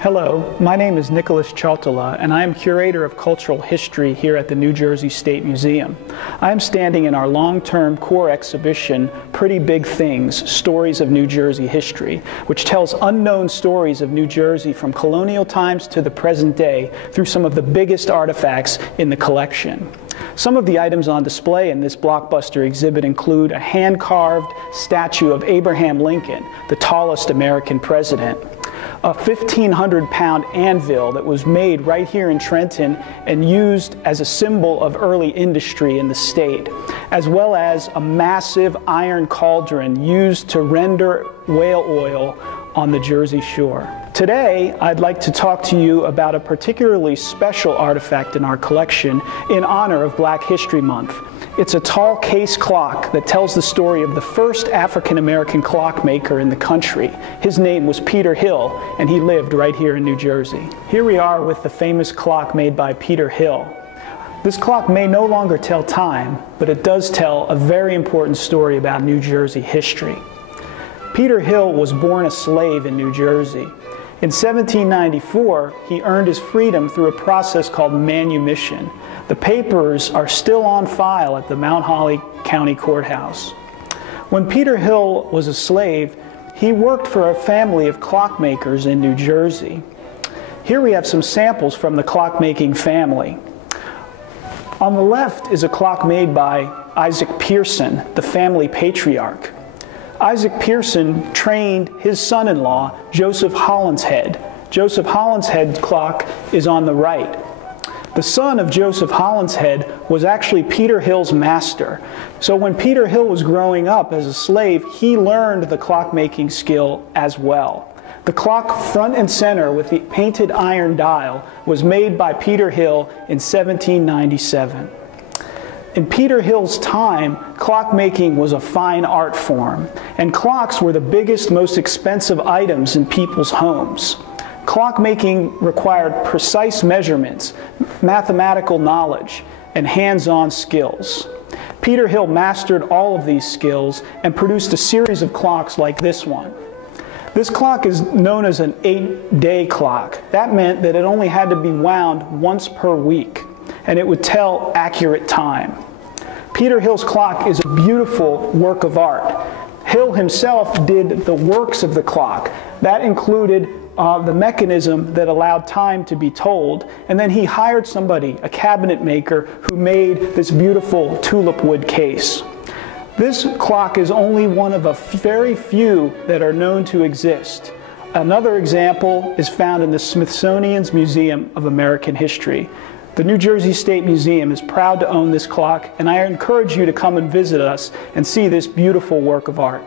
Hello, my name is Nicholas Chaltala, and I am Curator of Cultural History here at the New Jersey State Museum. I am standing in our long-term core exhibition, Pretty Big Things, Stories of New Jersey History, which tells unknown stories of New Jersey from colonial times to the present day through some of the biggest artifacts in the collection. Some of the items on display in this blockbuster exhibit include a hand-carved statue of Abraham Lincoln, the tallest American president, a 1,500-pound anvil that was made right here in Trenton and used as a symbol of early industry in the state, as well as a massive iron cauldron used to render whale oil on the Jersey Shore. Today, I'd like to talk to you about a particularly special artifact in our collection in honor of Black History Month. It's a tall case clock that tells the story of the first African-American clockmaker in the country. His name was Peter Hill, and he lived right here in New Jersey. Here we are with the famous clock made by Peter Hill. This clock may no longer tell time, but it does tell a very important story about New Jersey history. Peter Hill was born a slave in New Jersey. In 1794, he earned his freedom through a process called manumission. The papers are still on file at the Mount Holly County Courthouse. When Peter Hill was a slave, he worked for a family of clockmakers in New Jersey. Here we have some samples from the clockmaking family. On the left is a clock made by Isaac Pearson, the family patriarch. Isaac Pearson trained his son-in-law, Joseph Hollinshead. Joseph Hollinshead's clock is on the right. The son of Joseph Hollinshead was actually Peter Hill's master. So when Peter Hill was growing up as a slave, he learned the clockmaking skill as well. The clock front and center with the painted iron dial was made by Peter Hill in 1797. In Peter Hill's time, clockmaking was a fine art form, and clocks were the biggest, most expensive items in people's homes. Clockmaking required precise measurements, mathematical knowledge, and hands-on skills. Peter Hill mastered all of these skills and produced a series of clocks like this one. This clock is known as an 8-day clock. That meant that it only had to be wound once per week, and it would tell accurate time. Peter Hill's clock is a beautiful work of art. Hill himself did the works of the clock. That included the mechanism that allowed time to be told, and then he hired somebody, a cabinet maker, who made this beautiful tulip wood case. This clock is only one of a very few that are known to exist. Another example is found in the Smithsonian's Museum of American History. The New Jersey State Museum is proud to own this clock, and I encourage you to come and visit us and see this beautiful work of art.